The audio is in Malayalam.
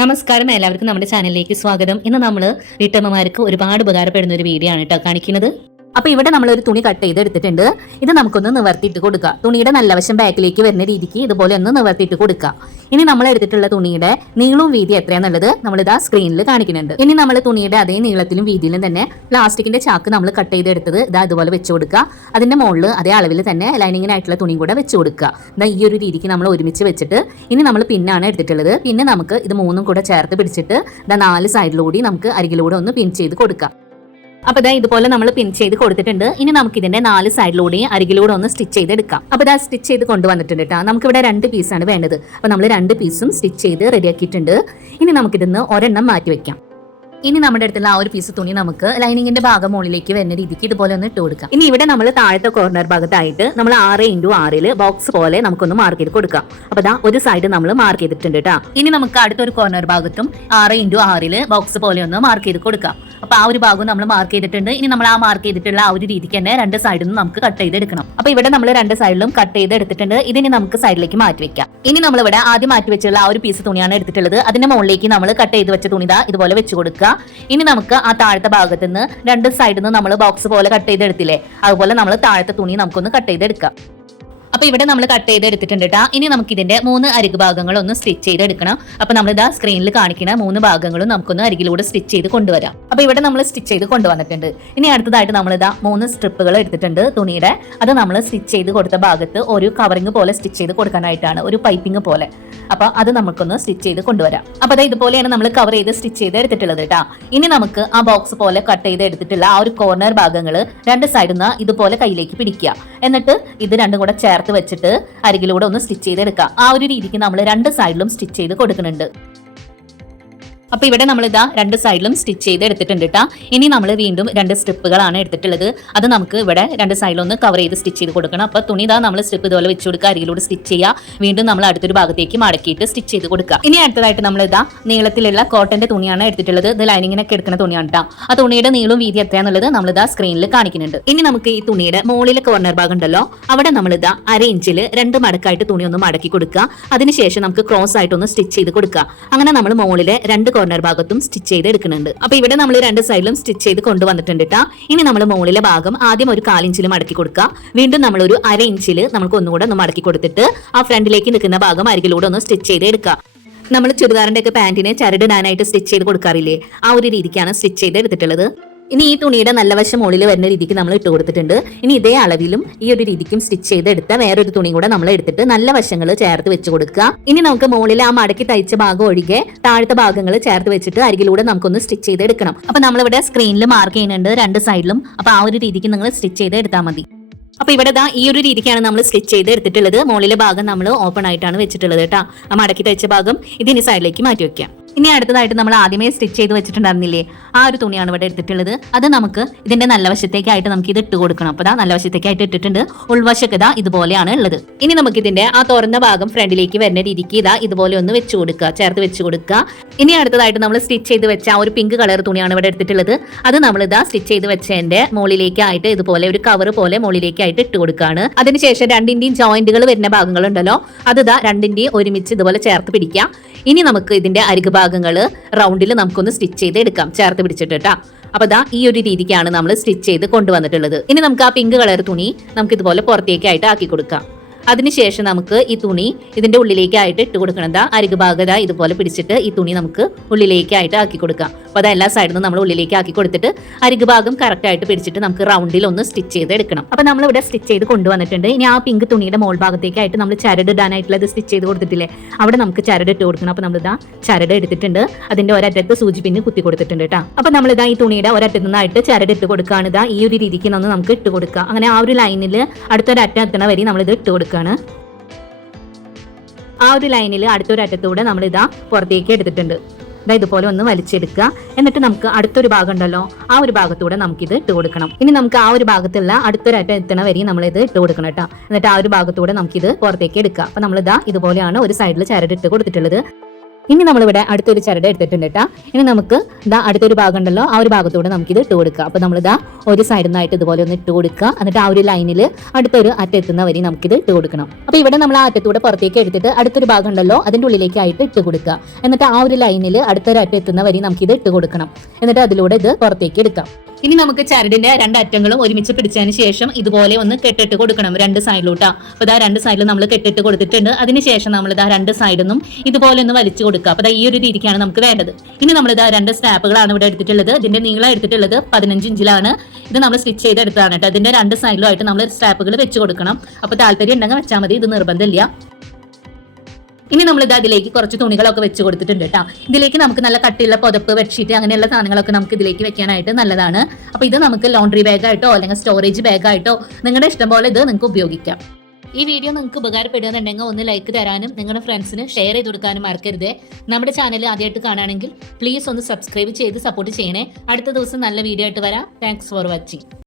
നമസ്കാരം, എല്ലാവർക്കും നമ്മുടെ ചാനലിലേക്ക് സ്വാഗതം. ഇന്ന് നമ്മൾ വീട്ടമ്മമാർക്ക് ഒരുപാട് ഉപകാരപ്പെടുന്ന ഒരു വീഡിയോ ആണ് കേട്ടോ കാണിക്കുന്നത്. അപ്പൊ ഇവിടെ നമ്മൾ ഒരു തുണി കട്ട് ചെയ്തെടുത്തിട്ടുണ്ട്. ഇത് നമുക്കൊന്ന് നിവർത്തിയിട്ട് കൊടുക്കുക. തുണിയുടെ നല്ല വശം ബാക്കിലേക്ക് വരുന്ന രീതിക്ക് ഇതുപോലെ ഒന്ന് നിവർത്തിയിട്ട് കൊടുക്കുക. ഇനി നമ്മൾ എടുത്തിട്ടുള്ള തുണിയുടെ നീളവും വീതി എത്രയാന്നുള്ളത് നമ്മളിതാ സ്ക്രീനിൽ കാണിക്കുന്നുണ്ട്. ഇനി നമ്മൾ തുണിയുടെ അതേ നീളത്തിലും വീതിയിലും തന്നെ പ്ലാസ്റ്റിക്കിന്റെ ചാക്ക് നമ്മൾ കട്ട് ചെയ്തെടുത്തത് ഇതാ ഇതുപോലെ വെച്ച് കൊടുക്കുക. അതിന്റെ മുകളിൽ അതേ അളവിൽ തന്നെ ലൈനിങ്ങിനായിട്ടുള്ള തുണിയും കൂടെ വെച്ച് കൊടുക്കുക. ഇതാ ഈ ഒരു രീതിക്ക് നമ്മൾ ഒരുമിച്ച് വെച്ചിട്ട് ഇനി നമ്മൾ പിന്നാണ് എടുത്തിട്ടുള്ളത്. പിന്നെ നമുക്ക് ഇത് മൂന്നും കൂടെ ചേർത്ത് പിടിച്ചിട്ട് ഇതാ 4 സൈഡിലൂടെ നമുക്ക് അരികിലൂടെ ഒന്ന് പിൻ ചെയ്ത് കൊടുക്കാം. അപ്പൊ ഇതാ ഇതുപോലെ നമ്മൾ പിൻ ചെയ്ത് കൊടുത്തിട്ടുണ്ട്. ഇനി നമുക്ക് ഇതിന്റെ 4 സൈഡിലൂടെയും അരികിലൂടെ ഒന്ന് സ്റ്റിച്ച് ചെയ്തെടുക്കാം. അപ്പൊ ഇതാ സ്റ്റിച്ച് ചെയ്ത് കൊണ്ടുവന്നിട്ടുണ്ട് കേട്ടോ. നമുക്ക് ഇവിടെ 2 പീസാണ് വേണ്ടത്. അപ്പൊ നമ്മൾ 2 പീസും സ്റ്റിച്ച് ചെയ്ത് റെഡിയാക്കിയിട്ടുണ്ട്. ഇനി നമുക്കിതിന്ന് ഒരെണ്ണം മാറ്റി വെക്കാം. ഇനി നമ്മുടെ അടുത്തുള്ള ആ ഒരു പീസ് തുണി നമുക്ക് ലൈനിങ്ങിന്റെ ഭാഗം മുകളിലേക്ക് വരുന്ന രീതിക്ക് ഇതുപോലെ ഒന്ന് ഇട്ട് കൊടുക്കാം. ഇനി ഇവിടെ നമ്മൾ താഴത്തെ കോർണർ ഭാഗത്തായിട്ട് നമ്മൾ 6x6 ബോക്സ് പോലെ നമുക്കൊന്ന് മാർക്ക് ചെയ്ത് കൊടുക്കാം. അപ്പൊ ദാ ഒരു സൈഡ് നമ്മൾ മാർക്ക് ചെയ്തിട്ടുണ്ട് കേട്ടോ. ഇനി നമുക്ക് അടുത്തൊരു കോർണർ ഭാഗത്തും 6x6 ബോക്സ് പോലെ ഒന്ന് മാർക്ക് ചെയ്ത് കൊടുക്കാം. അപ്പൊ ആ ഒരു ഭാഗം നമ്മൾ മാർക്ക് ചെയ്തിട്ടുണ്ട്. ഇനി നമ്മൾ ആ മാർക്ക് ചെയ്തിട്ടുള്ള ആ ഒരു രീതിക്ക് തന്നെ 2 സൈഡിൽ നിന്ന് നമുക്ക് കട്ട് ചെയ്തെടുക്കണം. അപ്പൊ ഇവിടെ നമ്മൾ 2 സൈഡിലും കട്ട് ചെയ്ത് എടുത്തിട്ടുണ്ട്. ഇതിന് നമുക്ക് സൈഡിലേക്ക് മാറ്റി വെക്കാം. ഇനി നമ്മൾ ഇവിടെ ആദ്യം മാറ്റി വെച്ചുള്ള ആ ഒരു പീസ് തുണിയാണ് എടുത്തിട്ടുള്ളത്. അതിന്റെ മുകളിലേക്ക് നമ്മൾ കട്ട് ചെയ്ത് വെച്ച തുണി ഇതുപോലെ വെച്ച് കൊടുക്കുക. ഇനി നമുക്ക് ആ താഴത്തെ ഭാഗത്ത് നിന്ന് 2 സൈഡിൽ നിന്ന് നമ്മൾ ബോക്സ് പോലെ കട്ട് ചെയ്തെടുത്തില്ലേ, അതുപോലെ നമ്മൾ താഴത്തെ തുണി നമുക്കൊന്ന് കട്ട് ചെയ്തെടുക്കാം. അപ്പൊ ഇവിടെ നമ്മൾ കട്ട് ചെയ്ത് എടുത്തിട്ടുണ്ട് കേട്ടോ. ഇനി നമുക്ക് ഇതിന്റെ 3 അരികു ഭാഗങ്ങൾ ഒന്ന് സ്റ്റിച്ച് ചെയ്തെടുക്കണം. അപ്പൊ നമ്മൾ ഇതാ സ്ക്രീനിൽ കാണിക്കുന്ന 3 ഭാഗങ്ങളും നമുക്കൊന്ന് അരികിലൂടെ സ്റ്റിച്ച് ചെയ്ത് കൊണ്ടുവരാം. അപ്പൊ ഇവിടെ നമ്മൾ സ്റ്റിച്ച് ചെയ്ത് കൊണ്ടുവന്നിട്ടുണ്ട്. ഇനി അടുത്തതായിട്ട് നമ്മൾ ഇതാ 3 സ്ട്രിപ്പുകൾ എടുത്തിട്ടുണ്ട് തുണിയുടെ. അത് നമ്മൾ സ്റ്റിച്ച് ചെയ്ത് കൊടുത്ത ഭാഗത്ത് ഒരു കവറിങ് പോലെ സ്റ്റിച്ച് ചെയ്ത് കൊടുക്കാനായിട്ടാണ്, ഒരു പൈപ്പിംഗ് പോലെ. അപ്പൊ അത് നമുക്കൊന്ന് സ്റ്റിച്ച് ചെയ്ത് കൊണ്ടുവരാം. അപ്പൊ അത് ഇതുപോലെയാണ് നമ്മൾ കവർ ചെയ്ത് സ്റ്റിച്ച് ചെയ്ത് എടുത്തിട്ടുള്ളത് കേട്ടോ. ഇനി നമുക്ക് ആ ബോക്സ് പോലെ കട്ട് ചെയ്ത് എടുത്തിട്ടുള്ള ആ ഒരു കോർണർ ഭാഗങ്ങൾ 2 സൈഡിൽ നിന്ന് ഇതുപോലെ കയ്യിലേക്ക് പിടിക്കുക. എന്നിട്ട് ഇത് രണ്ടും കൂടെ ചേർത്ത് വെച്ചിട്ട് അരികിലൂടെ ഒന്ന് സ്റ്റിച്ച് ചെയ്തെടുക്കുക. ആ ഒരു രീതിക്ക് നമ്മൾ 2 സൈഡിലും സ്റ്റിച്ച് ചെയ്ത് കൊടുക്കുന്നുണ്ട്. അപ്പൊ ഇവിടെ നമ്മൾ ഇതാ 2 സൈഡിലും സ്റ്റിച്ച് ചെയ്ത് എടുത്തിട്ടുണ്ട് കേട്ടോ. ഇനി നമ്മൾ വീണ്ടും 2 സ്ട്രിപ്പുകളാണ് എടുത്തിട്ടുള്ളത്. അത് നമുക്ക് ഇവിടെ 2 സൈഡിലൊന്ന് കവർ ചെയ്ത് സ്റ്റിച്ച് ചെയ്ത് കൊടുക്കണം. അപ്പൊ തുണി ഇതാ നമ്മൾ സ്ട്രിപ്പ് ഇതുപോലെ വെച്ച് കൊടുക്കുക, അരികിലൂടെ സ്റ്റിച്ച് ചെയ്യുക. വീണ്ടും നമ്മൾ അടുത്തൊരു ഭാഗത്തേക്ക് മടക്കിയിട്ട് സ്റ്റിച്ച് ചെയ്ത് കൊടുക്കുക. ഇനി അടുത്തതായിട്ട് നമ്മൾ ഇതാ നീളത്തിലുള്ള കോട്ടന്റെ തുണിയാണ് എടുത്തിട്ടുള്ളത്. ഇത് ലൈനിങ്ങിനൊക്കെ എടുക്കുന്ന തുണിയാണ് കേട്ടോ. ആ തുണിയുടെ നീളവും വീതി എത്രയാന്നുള്ളത് നമ്മൾ ഇതാ സ്ക്രീനിൽ കാണിക്കുന്നുണ്ട്. ഇനി നമുക്ക് ഈ തുണിയുടെ മുകളിലെ കോർണർ ഭാഗം ഉണ്ടല്ലോ, അവിടെ നമ്മൾ ഇതാ 1/2 ഇഞ്ചിൽ 2 മടക്കായിട്ട് തുണി ഒന്ന് മടക്കി കൊടുക്കുക. അതിനുശേഷം നമുക്ക് ക്രോസ് ആയിട്ട് ഒന്ന് സ്റ്റിച്ച് ചെയ്ത് കൊടുക്കുക. അങ്ങനെ നമ്മൾ മുകളിലെ 2 കോർണർ ഭാഗത്തും സ്റ്റിച്ച് ചെയ്ത് എടുക്കുന്നുണ്ട്. അപ്പൊ ഇവിടെ നമ്മൾ 2 സൈഡിലും സ്റ്റിച്ച് ചെയ്ത് കൊണ്ടുവന്നിട്ടുണ്ട് കേട്ടോ. ഇനി നമ്മൾ മുകളിലെ ഭാഗം ആദ്യം ഒരു 1/4 ഇഞ്ചിൽ മടക്കി കൊടുക്കുക. വീണ്ടും നമ്മൾ ഒരു 1/2 ഇഞ്ചിൽ നമുക്ക് ഒന്നുകൂടെ ഒന്ന് മടക്കി കൊടുത്തിട്ട് ആ ഫ്രണ്ടിലേക്ക് നിൽക്കുന്ന ഭാഗം അരികിലൂടെ ഒന്ന് സ്റ്റിച്ച് ചെയ്ത് എടുക്കുക. നമ്മൾ ചുരിദാറിന്റെ ഒക്കെ പാന്റിനെ ചരടിടാനായിട്ട് സ്റ്റിച്ച് ചെയ്ത് കൊടുക്കാറില്ലേ, ആ ഒരു രീതിക്കാണ് സ്റ്റിച്ച് ചെയ്ത് എടുത്തിട്ടുള്ളത്. ഇനി ഈ തുണിയുടെ നല്ല വശം മുകളിൽ വരുന്ന രീതിക്ക് നമ്മൾ ഇട്ട് കൊടുത്തിട്ടുണ്ട്. ഇനി ഇതേ അളവിലും ഈ ഒരു രീതിക്കും സ്റ്റിച്ച് ചെയ്തെടുത്ത വേറൊരു തുണി കൂടെ നമ്മൾ എടുത്തിട്ട് നല്ല വശങ്ങൾ ചേർത്ത് വെച്ച് കൊടുക്കുക. ഇനി നമുക്ക് മുകളിൽ ആ മടക്കി തയ്ച്ച ഭാഗം ഒഴികെ താഴത്തെ ഭാഗങ്ങൾ ചേർത്ത് വെച്ചിട്ട് അരികിലൂടെ നമുക്കൊന്ന് സ്റ്റിച്ച് ചെയ്തെടുക്കണം. അപ്പൊ നമ്മളിവിടെ സ്ക്രീനിൽ മാർക്ക് ചെയ്യുന്നുണ്ട് 2 സൈഡിലും. അപ്പൊ ആ ഒരു രീതിക്ക് നിങ്ങൾ സ്റ്റിച്ച് ചെയ്ത് എടുത്താൽ മതി. അപ്പൊ ഇവിടെ ഈ ഒരു രീതിക്കാണ് നമ്മൾ സ്റ്റിച്ച് ചെയ്ത് എടുത്തിട്ടുള്ളത്. മുകളിലെ ഭാഗം നമ്മൾ ഓപ്പൺ ആയിട്ടാണ് വെച്ചിട്ടുള്ളത് കേട്ടോ. ആ മടക്കി തയ്ച്ച ഭാഗം ഇതിനി സൈഡിലേക്ക് മാറ്റി വെക്കാം. ഇനി അടുത്തതായിട്ട് നമ്മൾ ആദ്യമേ സ്റ്റിച്ച് ചെയ്ത് വെച്ചിട്ടുണ്ടായിരുന്നില്ലേ, ആ ഒരു തുണിയാണ് ഇവിടെ എടുത്തിട്ടുള്ളത്. അത് നമുക്ക് ഇതിന്റെ നല്ല വശത്തേക്കായിട്ട് നമുക്ക് ഇത് ഇട്ട് കൊടുക്കണം. അപ്പൊ നല്ല വശത്തേക്കായിട്ട് ഇട്ടിട്ടുണ്ട്. ഉൾവശക്ക് ഇതുപോലെയാണ് ഉള്ളത്. ഇനി നമുക്ക് ഇതിന്റെ ആ തുറന്ന ഭാഗം ഫ്രണ്ടിലേക്ക് വരുന്ന രീതിക്ക് ഇതുപോലെ ഒന്ന് വെച്ച് കൊടുക്കുക, ചേർത്ത് വെച്ച് കൊടുക്കുക. ഇനി അടുത്തതായിട്ട് നമ്മൾ സ്റ്റിച്ച് ചെയ്ത് വെച്ച ആ ഒരു പിങ്ക് കളർ തുണിയാണ് ഇവിടെ എടുത്തിട്ടുള്ളത്. അത് നമ്മൾ സ്റ്റിച്ച് ചെയ്ത് വെച്ചതിന്റെ മുകളിലേക്കായിട്ട് ഇതുപോലെ ഒരു കവർ പോലെ മുകളിലേക്കായിട്ട് ഇട്ട് കൊടുക്കുകയാണ്. അതിനുശേഷം 2ന്റെയും ജോയിന്റുകൾ വരുന്ന ഭാഗങ്ങളുണ്ടല്ലോ, അത് 2ന്റെയും ഒരുമിച്ച് ഇതുപോലെ ചേർത്ത് പിടിക്കുക. ഇനി നമുക്ക് ഇതിന്റെ അരികു ഭാഗങ്ങള് റൗണ്ടിൽ നമുക്കൊന്ന് സ്റ്റിച്ച് ചെയ്ത് എടുക്കാം, ചേർത്ത് പിടിച്ചിട്ട് കേട്ടോ. അപ്പൊ ഈ ഒരു രീതിക്കാണ് നമ്മൾ സ്റ്റിച്ച് ചെയ്ത് കൊണ്ടുവന്നിട്ടുള്ളത്. ഇനി നമുക്ക് ആ പിങ്ക് കളർ തുണി നമുക്ക് ഇതുപോലെ പുറത്തേക്കായിട്ട് ആക്കി കൊടുക്കാം. അതിനുശേഷം നമുക്ക് ഈ തുണി ഇതിന്റെ ഉള്ളിലേക്കായിട്ട് ഇട്ട് കൊടുക്കണം. അരികു ഭാഗത ഇതുപോലെ പിടിച്ചിട്ട് ഈ തുണി നമുക്ക് ഉള്ളിലേക്കായിട്ട് ആക്കി കൊടുക്കാം. അപ്പൊ എല്ലാ സൈഡിൽ നിന്ന് നമ്മൾ ഉള്ളിലേക്ക് ആക്കി കൊടുത്തിട്ട് അരികു ഭാഗം കറക്റ്റ് ആയിട്ട് പിടിച്ചിട്ട് നമുക്ക് റൗണ്ടിൽ ഒന്ന് സ്റ്റിച്ച് ചെയ്ത് എടുക്കണം. അപ്പൊ നമ്മൾ ഇവിടെ സ്റ്റിച്ച് ചെയ്ത് കൊണ്ടുവന്നിട്ടുണ്ട്. ഇനി ആ പിങ്ക് തുണിയുടെ മോൾ ഭാഗത്തേക്കായിട്ട് നമ്മൾ ചരട് ഇടാനായിട്ടുള്ളത് സ്റ്റിച്ച് ചെയ്ത് കൊടുത്തിട്ടില്ലേ, അവിടെ നമുക്ക് ചരട് ഇട്ട് കൊടുക്കണം. അപ്പൊ നമ്മൾ ചരട് എടുത്തിട്ടുണ്ട്. അതിന്റെ ഒരറ്റത്ത് സൂചി പിന്ന് കുത്തി കൊടുത്തിട്ടുണ്ട് കേട്ടോ. അപ്പൊ നമ്മൾ ഈ തുണിയുടെ ഒരറ്റത്ത് നിന്നായിട്ട് ചരട് ഇട്ട് കൊടുക്കുകയാണ്. ഈ ഒരു രീതിക്ക് നമുക്ക് ഇട്ട് കൊടുക്കുക. അങ്ങനെ ആ ഒരു ലൈനിൽ അടുത്തൊരറ്റം എത്തണ വരെ നമ്മളിത് ഇട്ട് കൊടുക്കുക. ആ ഒരു ലൈനിൽ അടുത്തൊരു അറ്റത്തൂടെ നമ്മൾ പുറത്തേക്ക് എടുത്തിട്ടുണ്ട്. ഇതുപോലെ ഒന്ന് വലിച്ചെടുക്കുക. എന്നിട്ട് നമുക്ക് അടുത്തൊരു ഭാഗം ഉണ്ടല്ലോ, ആ ഒരു ഭാഗത്തൂടെ നമുക്കിത് ഇട്ട് കൊടുക്കണം. ഇനി നമുക്ക് ആ ഒരു ഭാഗത്തുള്ള അടുത്തൊരറ്റം എത്തണ വരെ നമ്മളിത് ഇട്ട് കൊടുക്കണം കേട്ടോ. എന്നിട്ട് ആ ഒരു ഭാഗത്തൂടെ നമുക്കിത് പുറത്തേക്ക് എടുക്കാം. അപ്പൊ നമ്മൾ ഇതുപോലെയാണ് ഒരു സൈഡിൽ ചരട് ഇട്ട് കൊടുത്തിട്ടുള്ളത്. ഇനി നമ്മളിവിടെ അടുത്തൊരു ചരട് എടുത്തിട്ടുണ്ട് കേട്ടോ. ഇനി നമുക്ക് ഇതാ അടുത്തൊരു ഭാഗം ഉണ്ടല്ലോ, ആ ഒരു ഭാഗത്തൂടെ നമുക്കിത് ഇട്ട് കൊടുക്കാം. അപ്പോൾ നമ്മളിതാ ഒരു സൈഡിൽ നിന്നായിട്ട് ഇതുപോലെ ഒന്ന് ഇട്ട് കൊടുക്കുക. എന്നിട്ട് ആ ഒരു ലൈനിൽ അടുത്തൊരു അറ്റെത്തുന്ന വരി നമുക്കിത് ഇട്ട് കൊടുക്കണം. അപ്പോൾ ഇവിടെ നമ്മൾ ആ അറ്റത്തൂടെ പുറത്തേക്ക് എടുത്തിട്ട് അടുത്തൊരു ഭാഗം ഉണ്ടല്ലോ അതിൻ്റെ ഉള്ളിലേക്കായിട്ട് ഇട്ട് കൊടുക്കുക. എന്നിട്ട് ആ ഒരു ലൈനിൽ അടുത്തൊരു അറ്റെത്തുന്ന വരി നമുക്കിത് ഇട്ട് കൊടുക്കണം. എന്നിട്ട് അതിലൂടെ ഇത് പുറത്തേക്ക് എടുക്കാം. ഇനി നമുക്ക് ചരടിന്റെ രണ്ട് അറ്റങ്ങളും ഒരുമിച്ച് പിടിച്ചതിന് ശേഷം ഇതുപോലെ ഒന്ന് കെട്ടിട്ട് കൊടുക്കണം രണ്ട് സൈഡിലോട്ടാ. അപ്പോൾ ഇതാ രണ്ട് സൈഡിലും നമ്മൾ കെട്ടിട്ട് കൊടുത്തിട്ടുണ്ട്. അതിനുശേഷം നമ്മൾ ഇതാ രണ്ട് സൈഡിൽ നിന്നും ഇതുപോലെ ഒന്ന് വലിച്ചു കൊടുക്കുക. അപ്പോൾ ഈ ഒരു രീതിക്കാണ് നമുക്ക് വേണ്ടത്. ഇനി നമ്മൾ ഇതാ രണ്ട് സ്റ്റാപ്പുകളാണ് ഇവിടെ എടുത്തിട്ടുള്ളത്. ഇതിന്റെ നീളം എടുത്തിട്ടുള്ളത് 15 ഇഞ്ചിലാണ്. ഇത് നമ്മൾ സ്റ്റിച്ച് ചെയ്തെടുത്താണ് കേട്ടോ. അതിന്റെ രണ്ട് സൈഡിലുമായിട്ട് നമ്മൾ സ്റ്റാപ്പുകൾ വെച്ച് കൊടുക്കണം. അപ്പോൾ താല്പര്യം ഉണ്ടെങ്കിൽ വെച്ചാൽ മതി, ഇത് നിർബന്ധമില്ല. ഇനി നമ്മൾ ഇത് അതിലേക്ക് കുറച്ച് തുണികളൊക്കെ വെച്ച് കൊടുത്തിട്ടുണ്ട് കേട്ടോ. ഇതിലേക്ക് നമുക്ക് നല്ല കട്ടിയുള്ള പുതപ്പ്, ബെഡ്ഷീറ്റ് അങ്ങനെയുള്ള സാധനങ്ങളൊക്കെ നമുക്ക് ഇതിലേക്ക് വെക്കാനായിട്ട് നല്ലതാണ്. അപ്പോൾ ഇത് നമുക്ക് ലോണ്ടറി ബാഗായിട്ടോ അല്ലെങ്കിൽ സ്റ്റോറേജ് ബാഗായിട്ടോ നിങ്ങളുടെ ഇഷ്ടം പോലെ ഇത് നിങ്ങൾക്ക് ഉപയോഗിക്കാം. ഈ വീഡിയോ നിങ്ങൾക്ക് ഉപകാരപ്പെടുകയെന്നുണ്ടെങ്കിൽ ഒന്ന് ലൈക്ക് തരാനും നിങ്ങളുടെ ഫ്രണ്ട്സിന് ഷെയർ ചെയ്ത് കൊടുക്കാനും മറക്കരുത്. നമ്മുടെ ചാനൽ ആദ്യമായിട്ട് കാണുകയാണെങ്കിൽ പ്ലീസ് ഒന്ന് സബ്സ്ക്രൈബ് ചെയ്ത് സപ്പോർട്ട് ചെയ്യണേ. അടുത്ത ദിവസം നല്ല വീഡിയോ ആയിട്ട് വരാം. Thanks for watching.